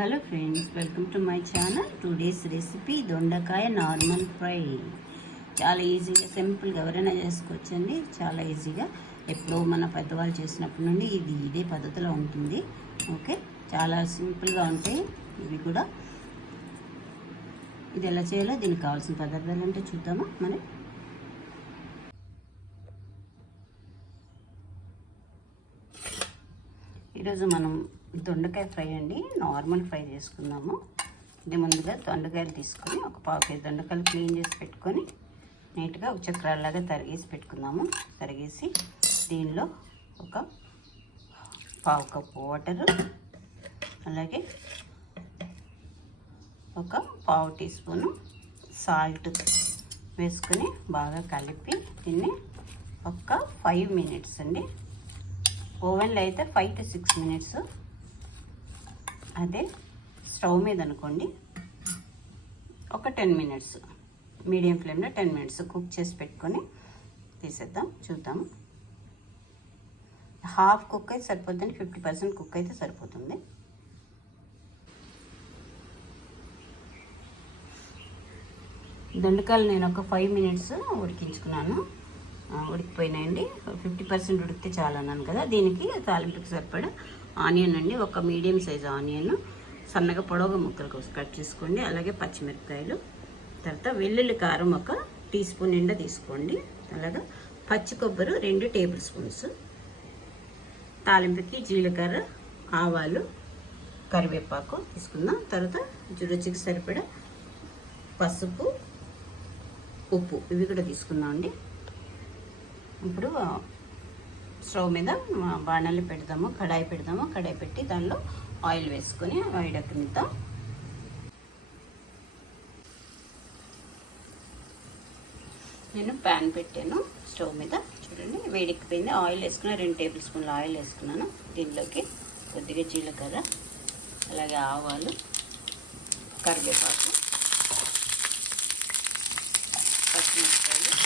Hello friends welcome to my channel. Today's recipe దొండకాయ normal fry. చాలా ఈజీగా సింపుల్గా ఎవరైనా చేసుకోవచ్చండి. చాలా ఈజీగా. ఎప్పుడో మన పెద్దవాళ్ళు చేసినప్పటి నుండి ఇది ఇదే పద్ధతిలో ఉంటుంది. ఓకే? చాలా సింపుల్గా ఉంటాయి. ఇవి కూడా. ఇది ఎలా చేయాలో దీనికి కావాల్సిన పదార్థాలు అంటే చూద్దామా? మరి. ఈరోజు మనం దొండకాయ ఫ్రై అండి. నార్మల్ ఫ్రై చేసుకుందాము. ఇది ముందుగా దొండకాయలు తీసుకొని ఒక పావు కేజీ దొండకాయలు క్లీన్ చేసి పెట్టుకొని నీట్గా ఒక చక్రాల్లాగా తరిగేసి పెట్టుకుందాము. తరిగేసి దీనిలో ఒక పావు కప్పు వాటరు అలాగే ఒక పావు టీ స్పూను సాల్ట్ వేసుకొని బాగా కలిపి దీన్ని ఒక ఫైవ్ మినిట్స్ అండి. ఓవెన్లో అయితే ఫైవ్ టు సిక్స్ మినిట్స్ అదే స్టవ్ మీద అనుకోండి. ఒక టెన్ మినిట్స్ మీడియం ఫ్లేమ్లో టెన్ మినిట్స్ కుక్ చేసి పెట్టుకొని తీసేద్దాం చూద్దాము హాఫ్ కుక్ అయితే సరిపోతుంది ఫిఫ్టీ పర్సెంట్ కుక్ అయితే సరిపోతుంది. దొండకాయలు నేను ఒక ఫైవ్ మినిట్స్ ఉడికించుకున్నాను. ఉడికిపోయినాయండి. ఫిఫ్టీ పర్సెంట్ ఉడికితే చాలా అన్నాను కదా దీనికి తాలింపుకి సరిపడా ఆనియన్ అండి ఒక మీడియం సైజ్ ఆనియన్ సన్నగా పొడవుగా ముక్కలు కట్ చేసుకోండి. అలాగే పచ్చిమిరపకాయలు తర్వాత వెల్లుల్లి కారం ఒక టీ స్పూన్ నిండా తీసుకోండి. అలాగా పచ్చి కొబ్బరి రెండు టేబుల్ స్పూన్స్ తాలింపుకి జీలకర్ర ఆవాలు కరివేపాకు తీసుకుందాం. తర్వాత రుచికి సరిపడా పసుపు ఉప్పు ఇవి కూడా తీసుకుందాం అండి ఇప్పుడు స్టవ్ మీద బాణాలు పెడదాము కడాయి పెడదాము. కడాయి పెట్టి దానిలో ఆయిల్ వేసుకొని వేడెక్కనిద్దాం నేను ప్యాన్ పెట్టాను స్టవ్ మీద. చూడండి వేడెక్కిపోయింది. ఆయిల్ వేసుకున్న రెండు టేబుల్ స్పూన్ల ఆయిల్ వేసుకున్నాను దీనిలోకి కొద్దిగా జీలకర్ర అలాగే ఆవాలు కరివేపాకు పచ్చిమిరపకాయలు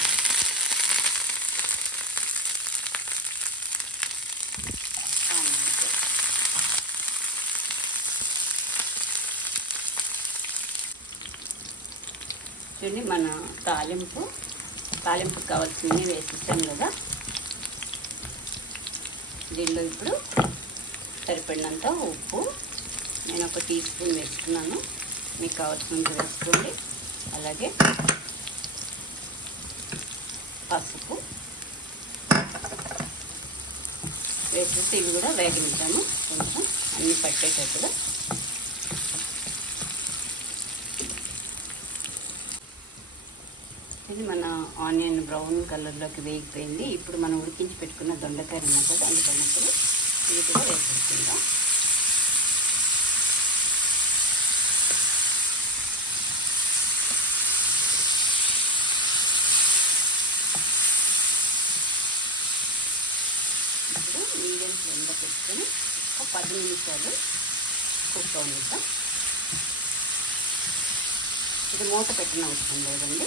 చూడండి మన తాలింపు తాలింపుకి కావాల్సినవి వేసిస్తాం కదా. దీనిలో ఇప్పుడు సరిపడినంత ఉప్పు నేను ఒక టీ స్పూన్ వేసుకున్నాను మీకు కావాల్సినంత వేసుకోండి. అలాగే పసుపు వేసేసి ఇవి కూడా వేగనిద్దాము. కొంచెం అన్నీ పట్టేటట్టుగా ఇది మన ఆనియన్ బ్రౌన్ కలర్లోకి వేగిపోయింది. ఇప్పుడు మనం ఉడికించి పెట్టుకున్న దొండకాయ ఉన్నాయి కదా అందుకన్నప్పుడు ఇవి కూడా వేసేసుకుందాం ఇప్పుడు మీడియం ఫ్లేమ్లో పెట్టుకొని ఒక పది నిమిషాలు కుక్ అవునిద్దాం ఇది మూత పెట్టిన అవసరం లేదండి.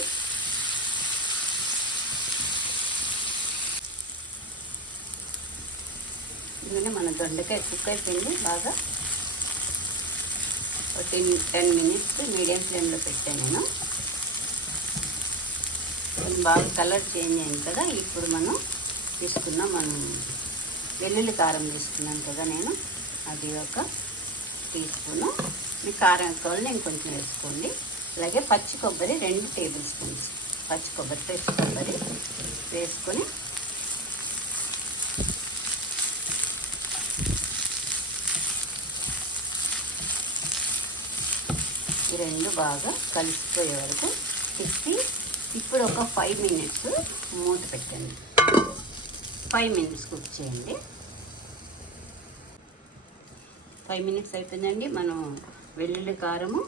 ఎందుకంటే మన దొండకాయ కుక్ అయిపోయింది. బాగా ఒక టెన్ టెన్ మినిట్స్ మీడియం ఫ్లేమ్లో పెట్టాను నేను. బాగా కలర్ చేంజ్ అయింది కదా ఇప్పుడు మనం తీసుకున్నాం. మనం వెల్లుల్లి కారం తీసుకున్నాను కదా నేను. అది ఒక టీ స్పూను. మీ కారం కావాలి ఇంకొంచెం వేసుకోండి. అలాగే పచ్చి కొబ్బరి రెండు టేబుల్ స్పూన్స్. పచ్చి కొబ్బరి పచ్చి కొబ్బరి వేసుకొని రెండు బాగా కలిసిపోయే వరకు తిప్పి ఇప్పుడు ఒక ఫైవ్ మినిట్స్ మూత పెట్టండి. ఫైవ్ మినిట్స్ కుక్ చేయండి. ఫైవ్ మినిట్స్ అయిపోయిందండి. మనం వెల్లుల్లి కారము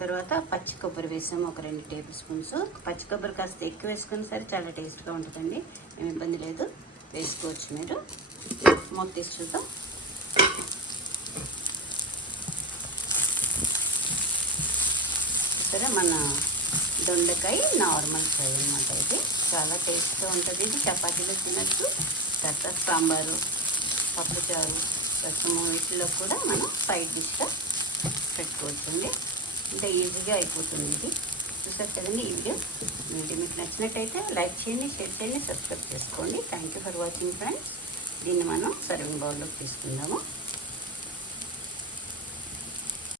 తర్వాత పచ్చి కొబ్బరి వేసాము ఒక రెండు టేబుల్ స్పూన్స్. పచ్చి కొబ్బరి కాస్త ఎక్కువ వేసుకుని సరే చాలా టేస్ట్గా ఉంటుందండి. ఏమి ఇబ్బంది లేదు. వేసుకోవచ్చు మీరు. మూత తీసి చూద్దాం. సరే మన దొండకాయ నార్మల్ ఫ్రై అనమాట ఇది. చాలా టేస్ట్గా ఉంటుంది ఇది. చపాతీలో తినచ్చు. తర్వాత సాంబారు పప్పుచారు రసము వీటిలో కూడా మనం సైడ్ డిష్గా పెట్టుకోవచ్చండి. అంటే ఈజీగా అయిపోతుంది ఇది. చూసారు కదండి ఈ వీడియో? వీడియో మీకు నచ్చినట్టయితే లైక్ చేయండి షేర్ చేయండి సబ్స్క్రైబ్ చేసుకోండి. Thank you for watching friends దీన్ని మనం సర్వింగ్ బౌల్లోకి తీసుకుందాము.